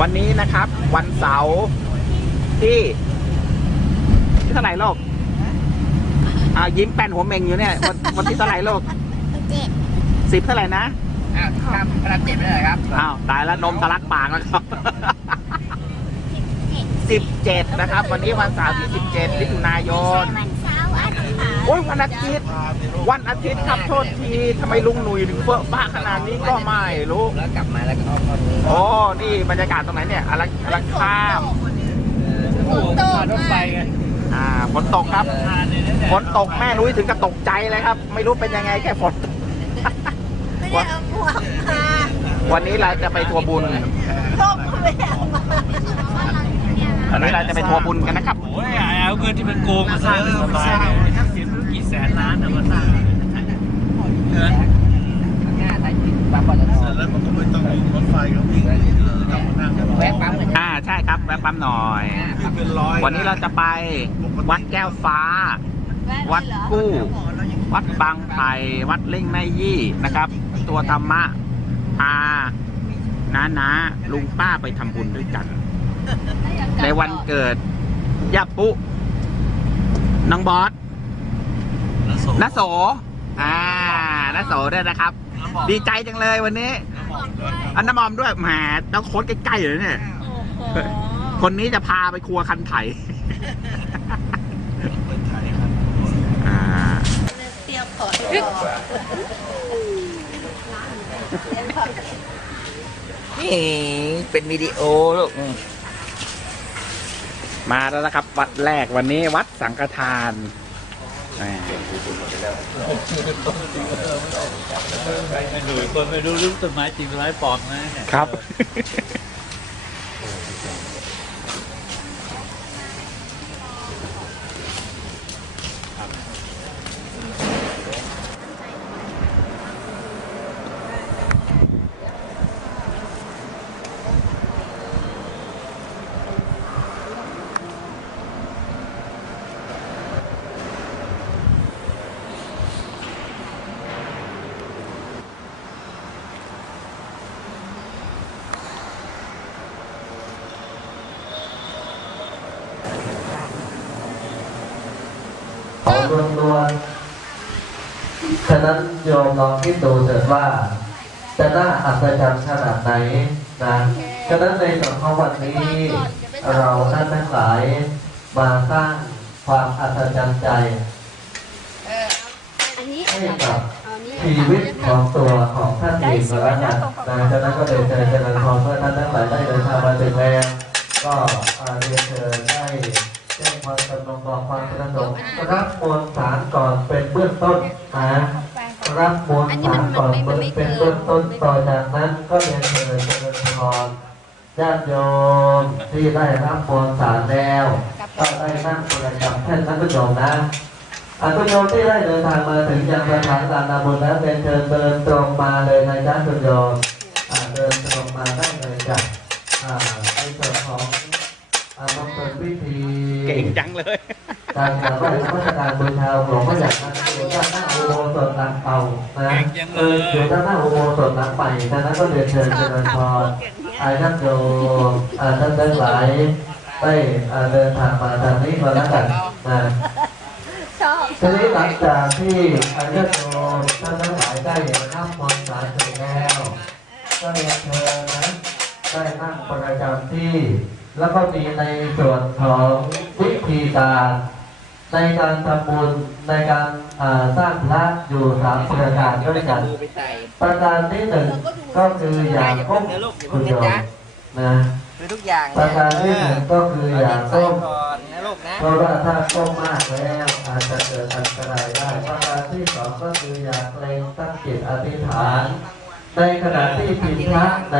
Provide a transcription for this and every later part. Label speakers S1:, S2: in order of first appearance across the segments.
S1: วันนี้นะครับ วันเสาร์ที่ที่เท่าไหร่โลกอ่ายิ้มแป้นหัวเมงอยู่เนี่ยวันวันที่เท่าไหร่โลก
S2: เจ็ด
S1: สิบเท่าไหร่นะ
S3: อ้าวครับขนาดเจ็บไม่ได้ครับ
S1: อ้าวตายแล้วนมทะลักปากแล้วครับสิบเจ็ดนะครับ วันนี้วันเสาร์ที่สิบเจ็ดมิถุนายน
S2: วันเสาร์อาทิตย์
S1: โอ้ยวันอาทิตย์ วันอาทิตย์ครับโทษทีทำไมลุงหนุ่ยถึงเฟ้อบ้าขนาดนี้ก็ไม่รู้
S3: แล้วกลับมาแล้วก็เอาเข้า
S1: โอ้นี่บรรยากาศตรงไหนเนี่ยอลังอลังข้าม
S2: ฝนตก
S3: รถไฟไง
S1: อ่าฝนตกครับฝนตกแม่นุ้ยถึงกับตกใจเลยครับ ไม่รู้เป็นยังไงแค่ฝนตก
S2: ไม่ได้เอาหมวกมา
S1: วันนี้เราจะไปทัวร์บุญ
S2: ร่มก็ไม่ได้เอามา
S1: วันนี้เราจะไปทัวร์บุญกันนะครับ
S4: โอ้ยเอาเงินที่มันโกงมาสร้างสบายถ้าเสียไม่รู้กี่แส นล้านนะมาสร้างเงิน
S3: ข้างหลัง
S5: แล้วมันก็ไม่ต้องมีรถไฟก็วิ่งกลับมานั่ง
S3: แวะปั๊มเลย
S1: อ่าใช่ครับแวะปั๊มหน่อย
S5: เป็นร้อย
S1: วันนี้เราจะไปวัดแก้วฟ้า วัดกู้ วัดบางไผ่วัดเล่งในยี่นะครับ ตัวธรรมะพาน้านาลุงป้าไปทำบุญด้วยกัน ในวันเกิดย่าปุน้องบอส นโสอ่านโสด้วยนะครับ ดีใจจังเลยวันนี้ อันน้ำมอมด้วยแหมต้องโค้ดใกล้ๆเลยเนี่ย คนนี้จะพาไปครัวคันไถอ่า
S2: เตรียมขอ
S1: นี่เป็นวิดีโอลูกอืมมาแล้วนะครับ วัดแรกวันนี้วัดสังฆทานแหม
S4: ไม่ดูคนไม่รู้รู้ต้นไม้จริงต้นไม้ปลอมนะเนี่ย
S1: ครับ
S6: ของ ล้วนๆฉะนั้นโยมลองคิดดูเถิดว่า จะน่าอัศจรรย์ขนาดไหนนะฉะนั้นในส่วนของวันนี้ เราท่านทั้งหลายมาสร้างความอัศจรรย์ใจให้กับชีวิตของตัวของท่านเองก็แล้วกันนะฉะนั้นก็เลยเชิญเจริญพรเพื่อท่านทั้งหลายได้เดินทางมาถึงแล้วก็อาเรียนเชิญได้ แจ้งความจำนงบอกความประสงค์รับมวลสารก่อนเป็นเบื้องต้นนะรับมวลสารก่อนเป็นเบื้องต้นต่อจากนั้นก็เรียนเชิญเจริญพรญาติโยมที่ได้รับมวลสารแล้วก็ได้นั่งประจำแท่นนั้นก็โยมนะอาคุณโยมที่ได้เดินทางมาถึงยังสถานลานนาบุญแล้วเป็นเชิญเดินตรงมาเลยนะจ๊ะคุณโยมอ่าเดินตรงมาได้ เก่
S1: งจังเลย
S6: การกราบไหว้พระการบูชาหลวงพ่อใหญ่นะอยู่ด้านหน้าอุโบสถหลังเก่านะเอออยู่ด้านหน้าอุโบสถหลังใหม่ดังนั้นก็เรียนเชิญเจริญพรอาท่านโยอาท่านทั้งหลายได้เดินทางมาทางนี้มาแล้วกันนะทีนี้หลังจากที่อาจารย์โยท่านทั้งหลายได้รับมนต์สารเสร็จแล้วก็เรียนเชิญนะได้นั่งประจำที่ แล้วก็มีในส่วนของ วิธีการในการทำบุญในการอ่าสร้างพระอยู่สามประการด้วยกัน
S3: ดูไปใส่
S6: ประการที่หนึ่งก็คืออย่างก้มคุณโยมนะ
S3: คือทุกอย่าง
S6: ประการที่หนึ่งก็คืออย่าง
S3: ใส่
S6: ก้ม
S3: ก่อนนะลูกนะ
S6: เพราะว่าถ้าก้มมากแล้วอาจจะเกิดอันตรายได้ประการที่สองก็คืออย่าเกรงตั้งจิตอธิษฐาน ในขณะที่พิมพ์พระใน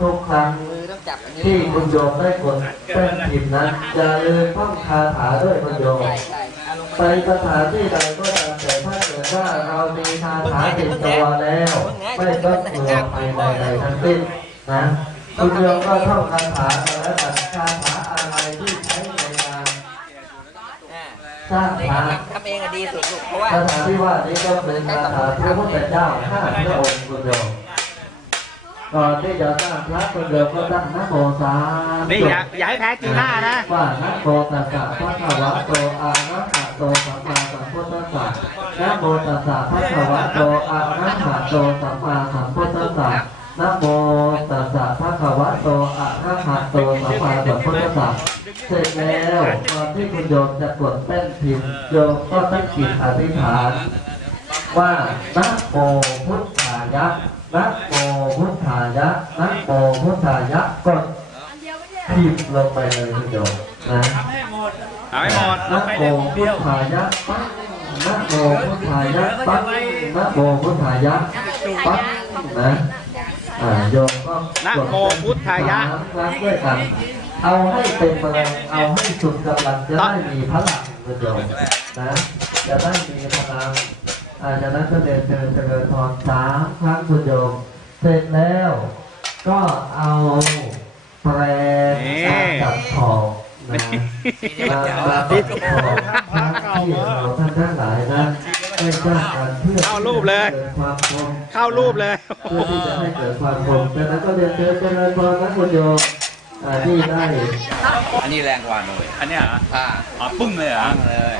S6: ทุกๆครั้ง
S3: มือต้อง จับอันนี้
S6: ที่คุณโยมได้กดแป้นพิมพ์นั้นอย่าลืมท่องคาถาด้วยคุณโยม
S3: ใช่ใช่เอาลง
S6: ไปสถานที่ใดก็ตามแต่ถ้าเกิดว่าเรามีคาถาติดตัวแล้ว ไม่ต้องกลัวภายในใดทั้งสิ้นนะคุณโยมก็ท่องคาถามาแล้วกันคาถาอะไรที่ใช้ในการ
S3: อ่า
S6: สร้าง
S3: เด็ก
S6: พระ
S3: ทำเองอะดีสุดลูกเพราะว่า
S6: คาถาที่ว่านี้ก็เป็นคาถาพระพุทธเจ้าห้าพระองค์คุณโยม ก่อนที่จะสร้างพระคนเดียวก็ตั้งนะโมสาม
S1: นี่อย่าอย่าให้แพ้จีน่านะ
S6: ว่านะโมตัสสะพระคะวะโตอะระหะโตสัมมาสัมพุทธัสสะนะโมตัสสะพระคะวะโตอะระหะโตสัมมาสัมพุทธัสสะนะโมตัสสะพระคะวะโตอะระหะโตสัมมาสัมพุทธัสสะเสร็จแล้วตอนที่คุณโยมจะกดแป้นพิมพ์โยมก็ตั้งจิตอธิษฐาน ว่านะโมพุทธายะนะโม พุทธายะนะโมพุทธายะกดพิมพ์ลงไปเลยคุณโยมนะ
S1: เอาให้หมด
S6: นะโมพุทธายะปั๊บนะโมพุทธายะปั๊บนะโมพุทธายะปั๊บนะอ่าโยมก็
S1: นะโมพุทธายะ
S6: สามครั้งด้วยกันเอาให้เป็นพลังเอาให้สุดกำลังจะได้มีพลังคุณโยมนะจะได้มีพลังอาจากนั้นก็เดินเดินเจริญพรสามครั้งคุณโยม เสร็จแล้วก็เอาแปรงการตัดขอบนะมามาตัดขอบพระที่เราท่านทั้งหลายนั้นได้สร้างกันเพื่อ
S1: เข้ารูปเลย
S6: เกิดความคม
S1: เข้ารูปเลย
S6: เพื่อที่จะให้เกิดความคมจากนั้นก็เดินเดินเจริญพรนะคุณโยมอ่าที่ได้
S3: อันนี้แรงกว่าหน่อย
S1: อันเนี้ยเหรอ
S3: ผ้า
S1: อ๋อปึ้งเลยเหรอ
S3: ตั้งเลย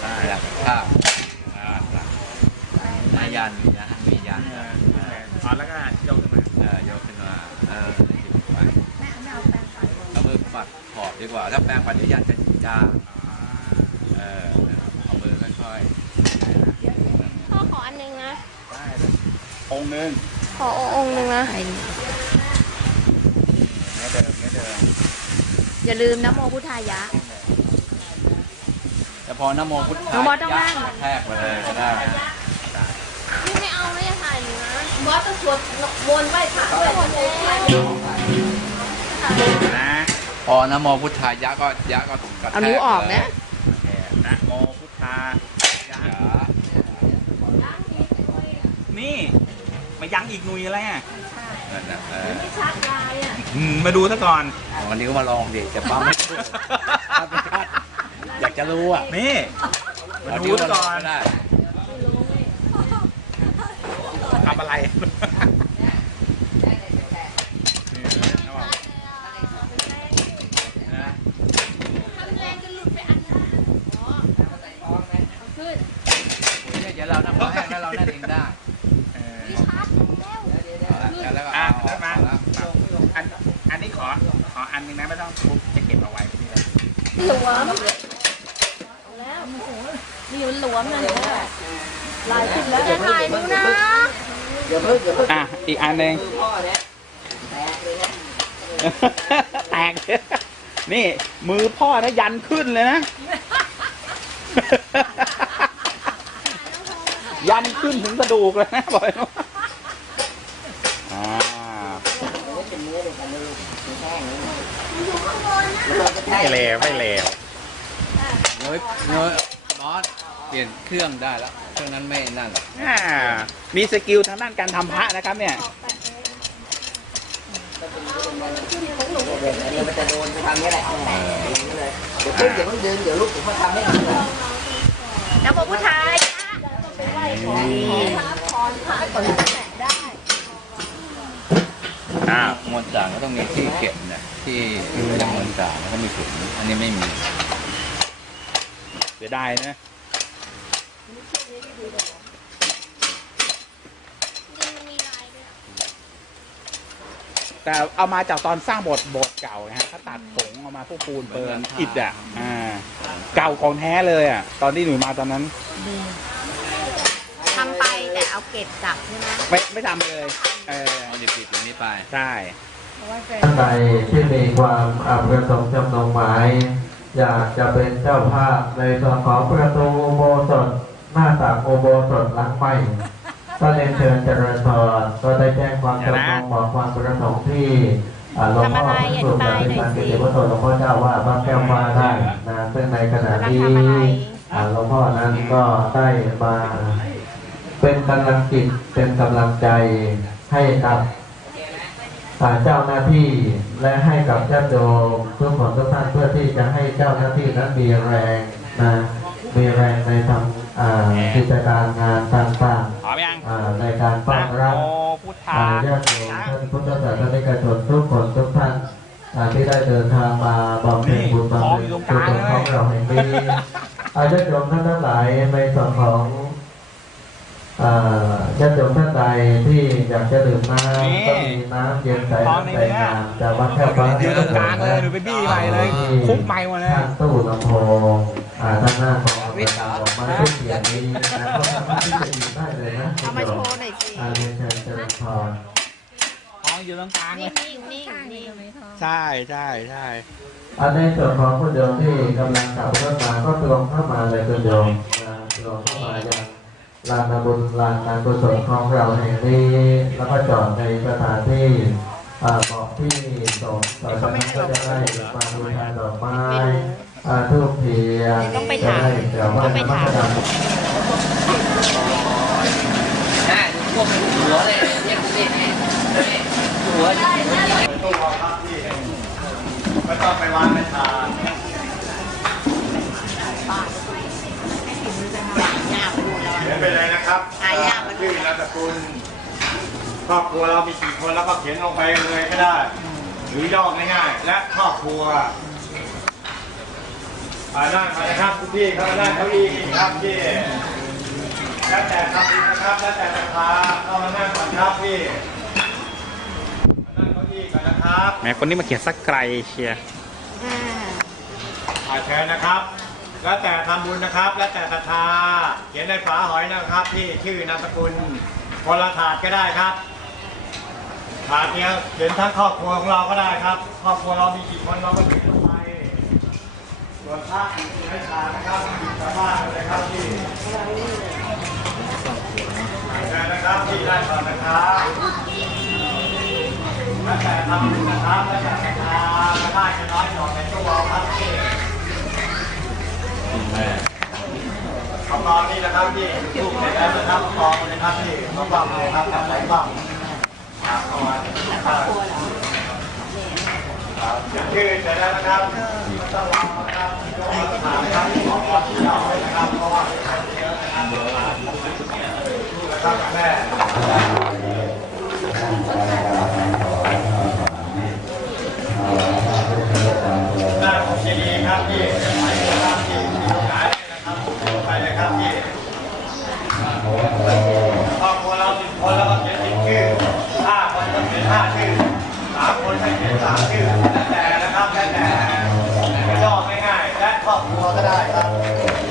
S3: ได้แล้วผ้านายันมีนะมียัน
S1: เอออ๋อแล้วก็ยกขึ้นมา
S3: เออยกขึ้นมาเออหยิบไปเอามือปัดขอบดีก ว่า ถ้าแปรงปัดเดี๋ยวยันจะจางเออเอามือค่อย
S2: พ่อขออันหนึงนะ
S3: ๆได้
S1: องค์หนึ่ง
S2: ขอองค์หนึงนะ
S1: เนื้อเดิมเนื้อเดิม
S2: อย่าลืมนะโมพุทธายะ
S3: แต่พอนะโมพุทธา
S2: น้องบอสต้องนั่ง
S3: แทกไปเลยก็ได้
S2: นี่ไม่เอาไม่จะถ่ายหนูนะบอสต้องสวดวนไหว้พระด้วยวนเลย
S1: นะ
S3: พอนะโมพุทธายะก็ยะก็กระแทก
S2: เอานิ้วออกนะ
S1: โอเคนะโมพุทธายะ
S3: ยะ
S1: นี่มายังอีกหนุยอะไรอะ
S3: นั่นนะเออ
S2: ชัดลายอะ
S1: อืมมาดูซะก่อน
S3: เอานิ้วมาลองดิจะปั๊มไม่ถูกถ้าไม่ชัดอยากจะรู้อะ
S1: นี่มา
S3: เอา
S1: ดู
S3: นิ้ว
S1: ซะ
S3: มาล
S1: ก่
S3: อง
S1: อน
S3: ก็ได้
S1: ทำอะไร
S3: นะ
S2: ทำแรงจนหลุดไปอันนึงอ๋อเอาขึ้น
S3: โอ้ยเดี๋ยวเรานั่งพอแห้งแล้วเรานั่นเองได้
S1: เออ
S2: วิชาร์จแล้ว
S3: เอาละแล้วก็
S1: อะ
S3: เอา
S1: แล้วมา
S3: เอาละ
S1: อันอันนี้ขอขออันหนึงนะไม่ต้องทุบจะเก็บเอาไว้ที่นี่เลย
S2: หลวมเอาแล้วโอ้โหนี่มันหลวมนะเนี่ยลายขึ้นแล้วจะถ่ายหนูนะ
S1: อะ อีกอันหนึ่งแตกเลยนี่ มือพ่อถ้ายันขึ้นเลยนะ ยันขึ้นถึงกระดูกเลยนะบอกเลยว่าอ่าไม่เลวไม่เลว
S3: เงยเงยบอสเปลี่ยนเครื่องได้แล้ว เครื่องนั้นไม่นั่นหรอก
S1: อ่า มีสกิลทางด้านการทำพระนะครับ เนี่ย
S3: มันจะโดนไปทำนี้แหละเดี๋ยวขึ้นเดี๋ยวมันดึงเดี๋ยวลูกผมมาทำให้ดู
S2: แล้วพอผู้ชาย
S1: อ้าว
S3: มวลสารก็ต้องมีที่เก็บเนี่ยที่ไม่ได้มวลสารแล้วก็มีถุงอันนี้ไม่มี
S1: เสียดายนะ แต่เอามาจากตอนสร้างโบสถ์โบสถ์เก่านะฮะเขาตัดผงเอามาพวกปูนเปิลอิฐอะอ่าเก่าของแท้เลยอะ ตอนที่หนูมาตอนนั้น
S2: ทำไปแต่เอาเก็บกลับใช่ไหม
S1: ไม่ไม่ทำเลย เออ
S3: เอาดิบๆอย่างนี้ไป
S1: ใช่
S6: ท่านใดที่มีความอาประสงค์จำนงหมาย อยากจะเป็นเจ้าภาพในส่วนของประตูอุโบสถหน้าต่างอุโบสถหลังใหม่ ก็เรียนเชิญเจริญพรก็ได้แจ้งความจำนงบอกความประสงค์ที่อ่าหลวงพ่อพระสุดาพิพันธ์กิติพุทโธหลวงพ่อเจ้าว่าพระแก้วฟ้าได้นะซึ่งในขณะนี้อ่าหลวงพ่อนั้นก็ได้มาเป็นกำลังจิตเป็นกำลังใจให้กับอ่าเจ้าหน้าที่และให้กับญาติโยมทุกคนทุกท่านเพื่อที่จะให้เจ้าหน้าที่นั้นมีแรงนะมีแรงในทำอ่ากิจการงานต่าง ชนทุกคนทุกท่านอ่าที่ได้เดินทางมาบำเพ็ญบุญบำเพ็ญกุศลของเราแห่งนี้อาญาติโยมท่านทั้งหลายในส่วนของอ่าญาติโยมท่านใดที่อยากจะดื่มน้ำก็มีน้ำเย็นใสน้ำใสงามจากวัดแค่ฟ้า
S1: ยืนตรงกลางเลยหนูไปบี้ใหม่เลยคุกใหม่หมดเลย
S6: ข้างตู้ลำโพงอ่าด้านหน้าของอบตดอกไม้ที่เขียนนี้นะก็สามารถที่จะหยิบได้เลยนะ
S2: เอามาโชว์หน่อยสิ
S6: อาเรียนเชิญเจริญพร
S1: ท้ องอยู่ตรงกลางเล
S2: นี่
S1: ย
S2: นี่นี่นี่
S1: ใช่ใช่ใช่
S6: อันในส่วนของคุณโยมที่กำลังขับรถมาก็ตรงเข้ามาเลยคุณโยมนะตรงเข้ามายังลานบุญลานการกุศลของเราแห่งนี้แล้วก็จอดในสถานที่อ่าเหมาะที่สมต่อจากนั้นก็จะได้มาบูชาดอกไม้อ่าทูบเทียน
S2: ต้องไปถาม
S6: จะด้กล่าวว่า
S2: ต้องไปถาม
S6: นมัสกร
S5: ตู้รอครับพี่ไม่ต้องไปวางในถาดเขียนไปเลยนะครับ ชื่อนามสกุลครอบครัวเรามีกี่คนแล้วก็เขียนลงไปเลยก็ได้ หรือย่อง่ายๆและครอบครัวอ่านั่งไปนะครับคุณพี่ครับนั่งเก้าอี้นี่ครับพี่แล้วแต่ทำดีนะครับแล้วแต่ศรัทธาเข้ามานั่งก่อนครับพี่มานั่งเก้าอี้ก่อนนะครับ
S1: แหมคนนี้มาเขียนสักไกลเชียร์
S5: อาเชิญนะครับ แล้วแต่ทำบุญนะครับ แล้วแต่ศรัทธาเขียนในฝาหอยนะครับที่ชื่อนามสกุล คนละถาดก็ได้ครับ ถาดเนี้ยเขียนทั้งครอบครัวของเราก็ได้ครับ ครอบครัวเรามีกี่คนเราก็เขียนลงไปส่วนพระอยู่ที่ให้ทานนะครับอยู่กับบ้านเลยครับที่เชิญนะครับที่ได้ก่อนนะครับแล้วแต่ทำนะครับแล้วแต่ศรัทธาจะได้จะน้อยหน่อยในตัวเราครับที่ ขอบคุณนี่นะครับที่ลูกเสร็จแล้วนะครับกองเลยครับที่ขอบคุณเลยครับกับไหลบ้างครับเข้ามาครับครับชื่อเสร็จแล้วนะครับต้องรอนะครับยกมาตรฐานะครับขอความช่วยเหลือนะครับเพราะว่าเยอะนะครับนะครับแม่ ก็ได้ครับครับ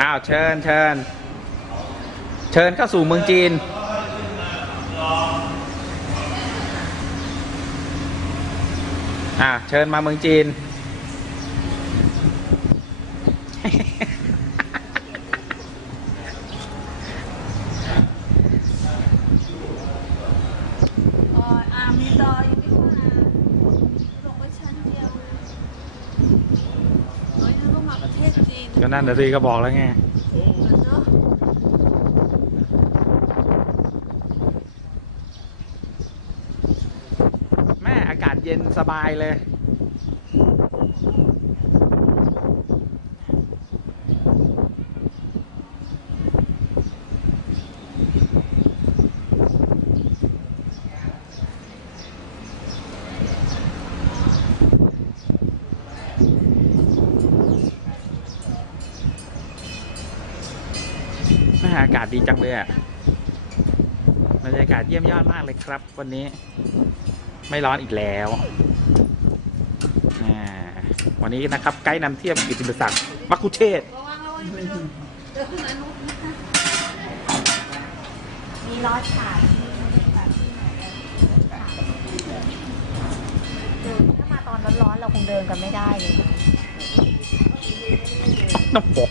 S5: อ้า
S1: วเชิญเชิญเชิญเข้าสู่เมืองจีน อ่าเชิญมาเมืองจีน
S2: อ๋ออามีจอยยังไม่มาบอกว่าชั้นเดียวน้อยนึกว่ามาประเทศจี น
S1: ก็นั่นนะสิก็บอกแล้วไงแม่อากาศเย็นสบายเลย แม่อากาศดีจังเลยอะบรรรรยากาศเยี่ยมยอดมากเลยครับ วันนี้ ไม่ร้อนอีกแล้วอ่าวันนี้นะครับไกด์นำเที่ยวกิตติมศักดิ์มักคุเทศก์
S7: มีรอดฉาดถ้ามาตอนร้อนๆเราคงเดินกันไม่ได้เลย
S1: น้ำปก